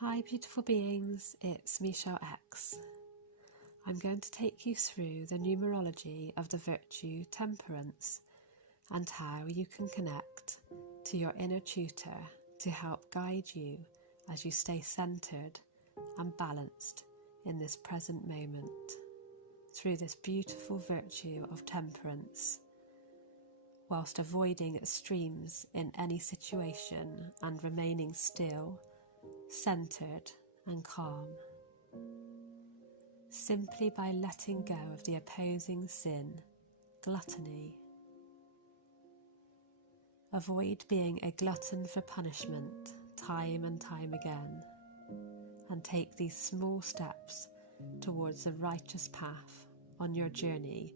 Hi beautiful beings, it's Michelle X. I'm going to take you through the numerology of the virtue Temperance and how you can connect to your inner tutor to help guide you as you stay centered and balanced in this present moment through this beautiful virtue of temperance, whilst avoiding extremes in any situation and remaining still, centered and calm, simply by letting go of the opposing sin, gluttony. Avoid being a glutton for punishment time and time again, and take these small steps towards the righteous path on your journey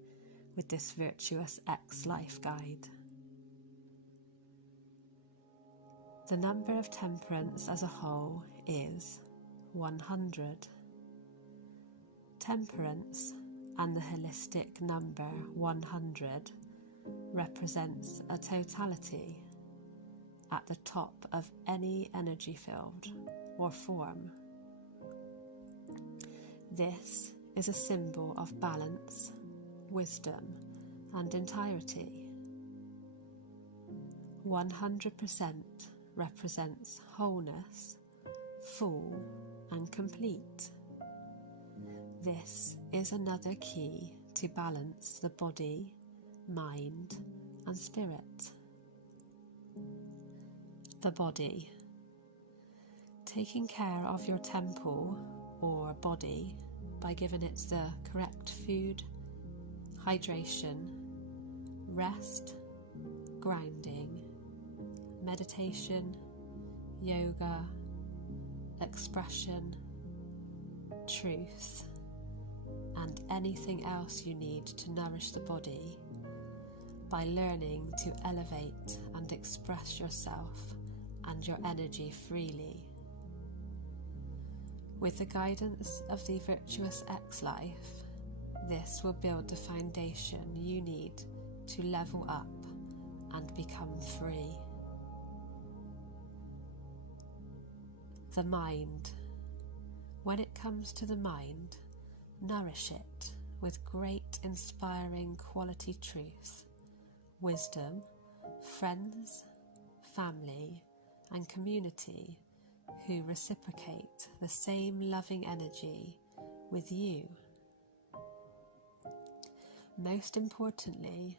with this Virtuous X Life Guide. The number of temperance as a whole is 100. Temperance and the holistic number 100 represents a totality at the top of any energy field or form. This is a symbol of balance, wisdom, and entirety. 100% represents wholeness, full and complete. This is another key to balance the body, mind, and spirit. The body. Taking care of your temple or body by giving it the correct food, hydration, rest, grounding, meditation, yoga, expression, truth, and anything else you need to nourish the body by learning to elevate and express yourself and your energy freely. With the guidance of the Virtuous X Life, this will build the foundation you need to level up and become free. The mind. When it comes to the mind, nourish it with great inspiring quality truth, wisdom, friends, family, and community who reciprocate the same loving energy with you. Most importantly,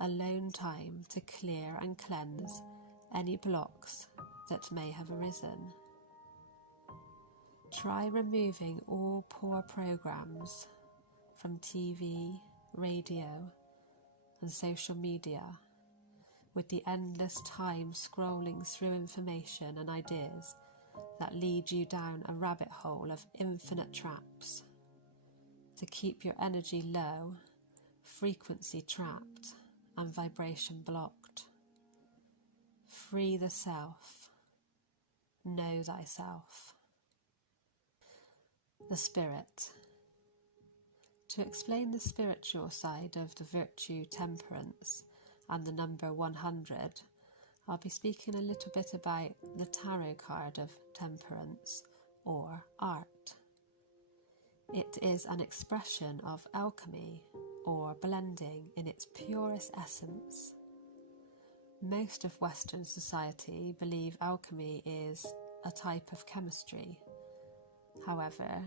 alone time to clear and cleanse any blocks that may have arisen. Try removing all poor programs from TV, radio, and social media, with the endless time scrolling through information and ideas that lead you down a rabbit hole of infinite traps to keep your energy low, frequency trapped, and vibration blocked. Free the self. Know thyself. The spirit. To explain the spiritual side of the virtue Temperance and the number 100, I'll be speaking a little bit about the tarot card of Temperance, or art. It is an expression of alchemy, or blending in its purest essence. Most of Western society believe alchemy is a type of chemistry. However,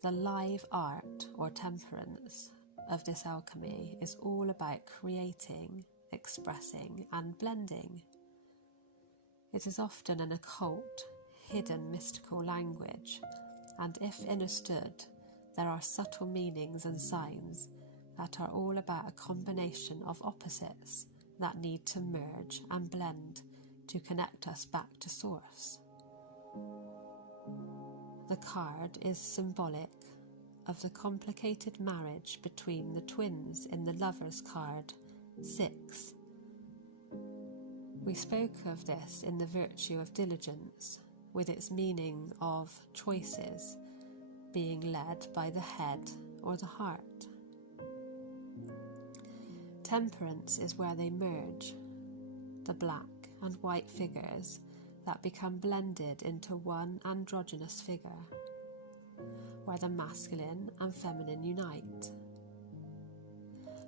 the live art or temperance of this alchemy is all about creating, expressing, and blending. It is often an occult, hidden mystical language, and if understood, there are subtle meanings and signs that are all about a combination of opposites that need to merge and blend to connect us back to source. The card is symbolic of the complicated marriage between the twins in the Lover's card 6. We spoke of this in the virtue of diligence, with its meaning of choices being led by the head or the heart. Temperance is where they merge, the black and white figures that become blended into one androgynous figure, where the masculine and feminine unite.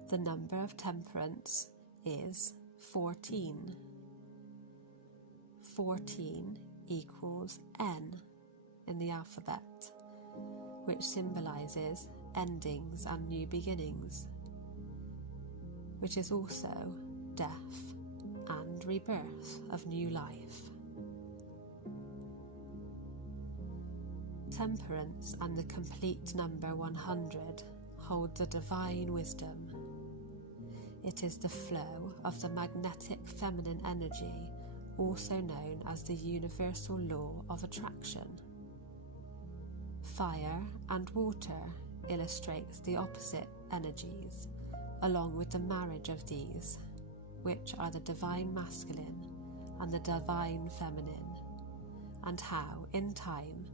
The number of temperance is 14. 14 equals N in the alphabet, which symbolises endings and new beginnings, which is also death and rebirth of new life. Temperance and the complete number 100 holds a divine wisdom. It is the flow of the magnetic feminine energy, also known as the universal law of attraction. Fire and water illustrates the opposite energies, along with the marriage of these, which are the divine masculine and the divine feminine, and how, in time,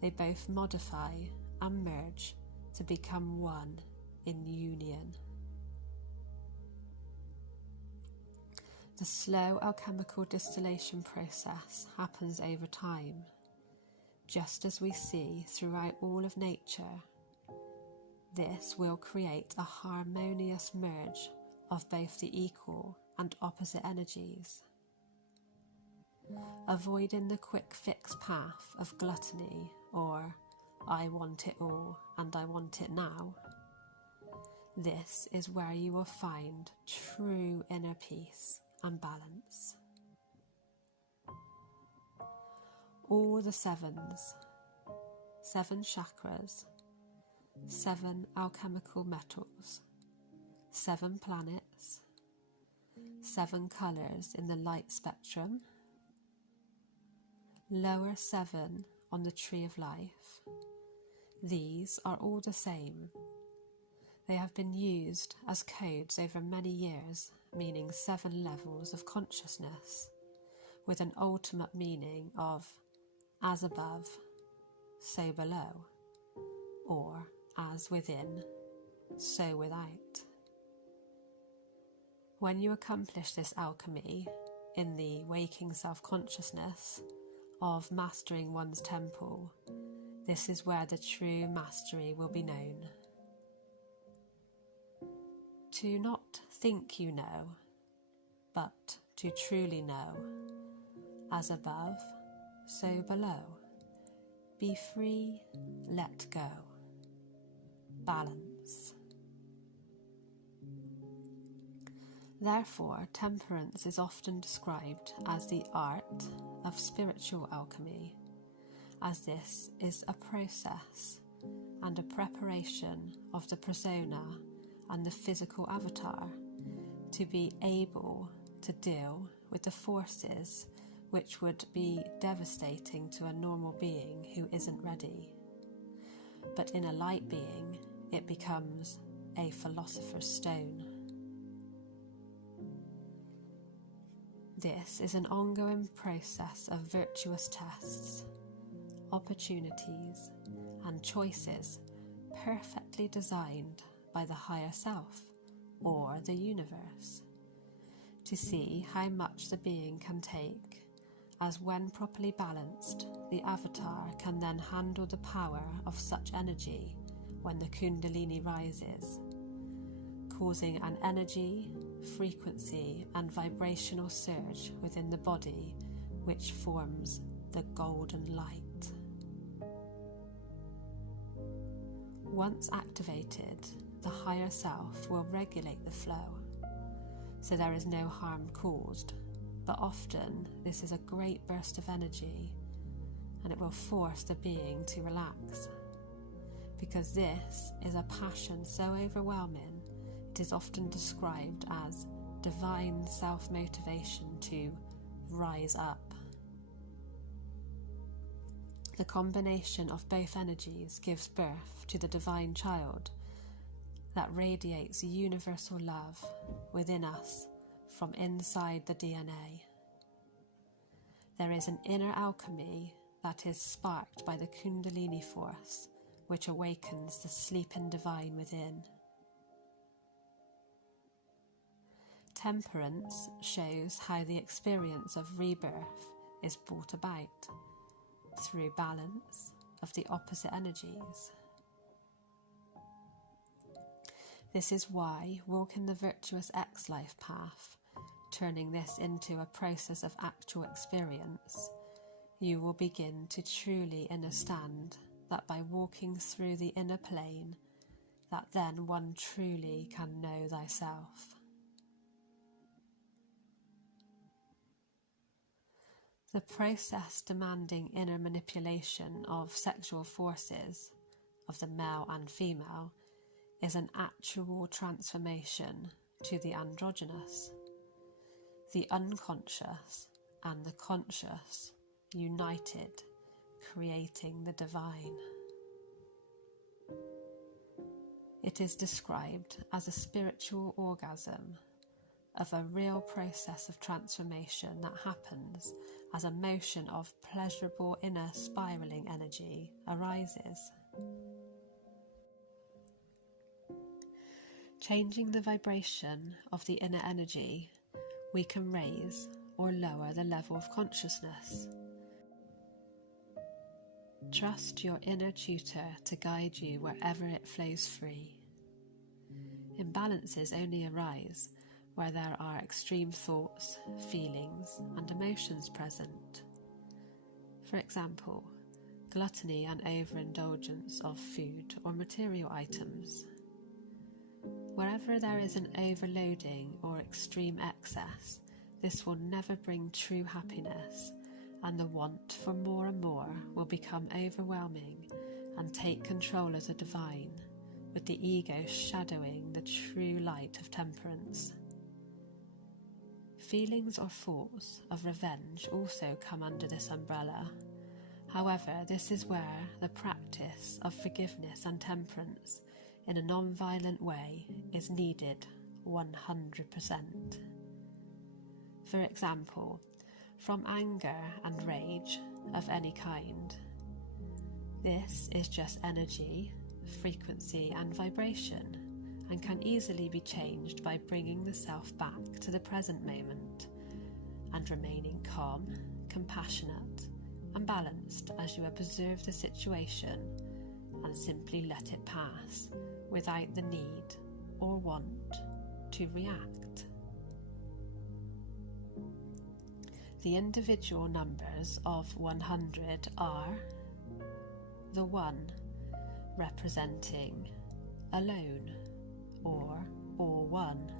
they both modify and merge to become one in union. The slow alchemical distillation process happens over time, just as we see throughout all of nature. This will create a harmonious merge of both the equal and opposite energies. Avoiding the quick fix path of gluttony or I want it all and I want it now. This is where you will find true inner peace and balance. All the sevens, 7 chakras, 7 alchemical metals, 7 planets, 7 colours in the light spectrum, lower 7 on the tree of life. These are all the same. They have been used as codes over many years, meaning 7 levels of consciousness, with an ultimate meaning of as above, so below, or as within, so without. When you accomplish this alchemy in the waking self-consciousness of mastering one's temple, this is where the true mastery will be known. To not think you know, but to truly know, as above, so below. Be free, let go. Balance. Therefore, temperance is often described as the art of spiritual alchemy, as this is a process and a preparation of the persona and the physical avatar to be able to deal with the forces which would be devastating to a normal being who isn't ready. But in a light being, it becomes a philosopher's stone. This is an ongoing process of virtuous tests, opportunities, and choices perfectly designed by the higher self or the universe to see how much the being can take, as when properly balanced, the avatar can then handle the power of such energy when the Kundalini rises, causing an energy, frequency and vibrational surge within the body which forms the golden light. Once activated, the higher self will regulate the flow, so there is no harm caused, but often this is a great burst of energy and it will force the being to relax. Because this is a passion so overwhelming, it is often described as divine self-motivation to rise up. The combination of both energies gives birth to the divine child that radiates universal love within us from inside the DNA. There is an inner alchemy that is sparked by the Kundalini force, which awakens the sleeping divine within. Temperance shows how the experience of rebirth is brought about through balance of the opposite energies. This is why walking the virtuous X-life path, turning this into a process of actual experience, you will begin to truly understand that by walking through the inner plane, that then one truly can know thyself. The process demanding inner manipulation of sexual forces of the male and female is an actual transformation to the androgynous, the unconscious and the conscious united, creating the divine. It is described as a spiritual orgasm of a real process of transformation that happens as a motion of pleasurable inner spiraling energy arises. Changing the vibration of the inner energy, we can raise or lower the level of consciousness. Trust your inner tutor to guide you wherever it flows free. Imbalances only arise where there are extreme thoughts, feelings, and emotions present. For example, gluttony and overindulgence of food or material items. Wherever there is an overloading or extreme excess, this will never bring true happiness, and the want for more and more will become overwhelming and take control of the divine, with the ego shadowing the true light of temperance. Feelings or thoughts of revenge also come under this umbrella. However, this is where the practice of forgiveness and temperance in a non-violent way is needed 100%. For example, from anger and rage of any kind. This is just energy, frequency and vibration, and can easily be changed by bringing the self back to the present moment and remaining calm, compassionate and balanced as you observe the situation and simply let it pass without the need or want to react. The individual numbers of 100 are the 1 representing alone or all one,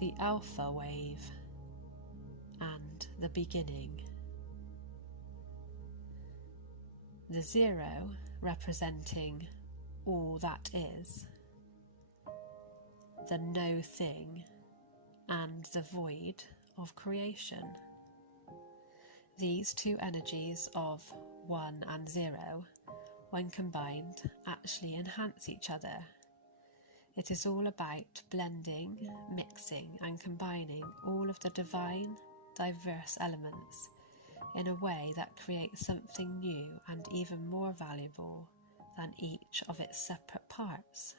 the alpha wave and the beginning, the 0 representing all that is, the no thing and the void of creation. These two energies of 1 and 0, when combined, actually enhance each other. It is all about blending, mixing and combining all of the divine, diverse elements in a way that creates something new and even more valuable than each of its separate parts.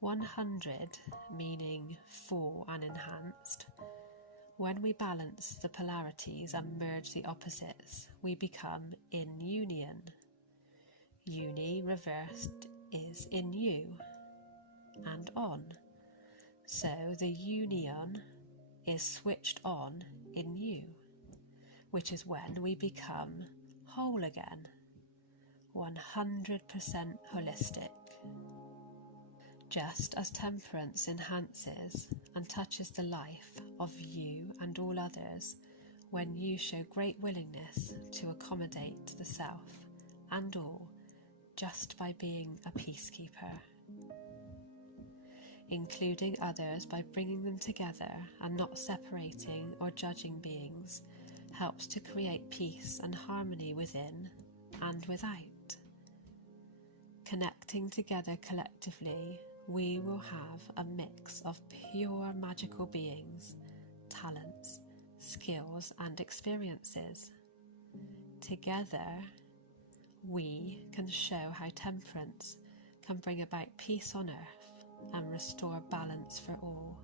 100 meaning full and enhanced. When we balance the polarities and merge the opposites, we become in union. Uni reversed is in you and on. So the union is switched on in you, which is when we become whole again, 100% holistic. Just as temperance enhances and touches the life of you and all others when you show great willingness to accommodate the self and all just by being a peacekeeper. Including others by bringing them together and not separating or judging beings helps to create peace and harmony within and without. Connecting together collectively, we will have a mix of pure magical beings, talents, skills and experiences. Together, we can show how temperance can bring about peace on earth and restore balance for all.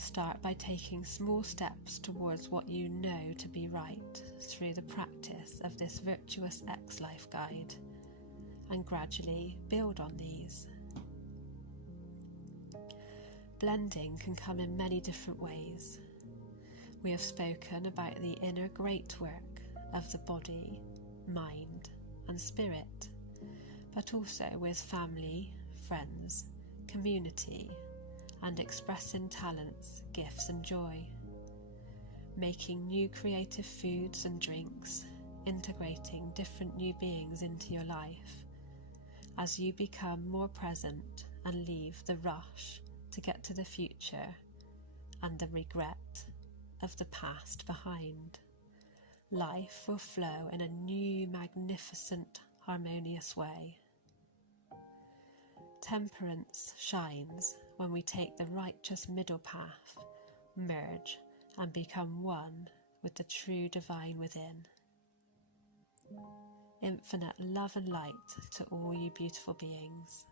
Start by taking small steps towards what you know to be right through the practice of this Virtuous X Life Guide, and gradually build on these. Blending can come in many different ways. We have spoken about the inner great work of the body, mind, and spirit, but also with family, friends, community, and expressing talents, gifts, and joy. Making new creative foods and drinks, integrating different new beings into your life as you become more present and leave the rush to get to the future and the regret of the past behind. Life will flow in a new, magnificent, harmonious way. Temperance shines when we take the righteous middle path, merge, and become one with the true divine within. Infinite love and light to all you beautiful beings.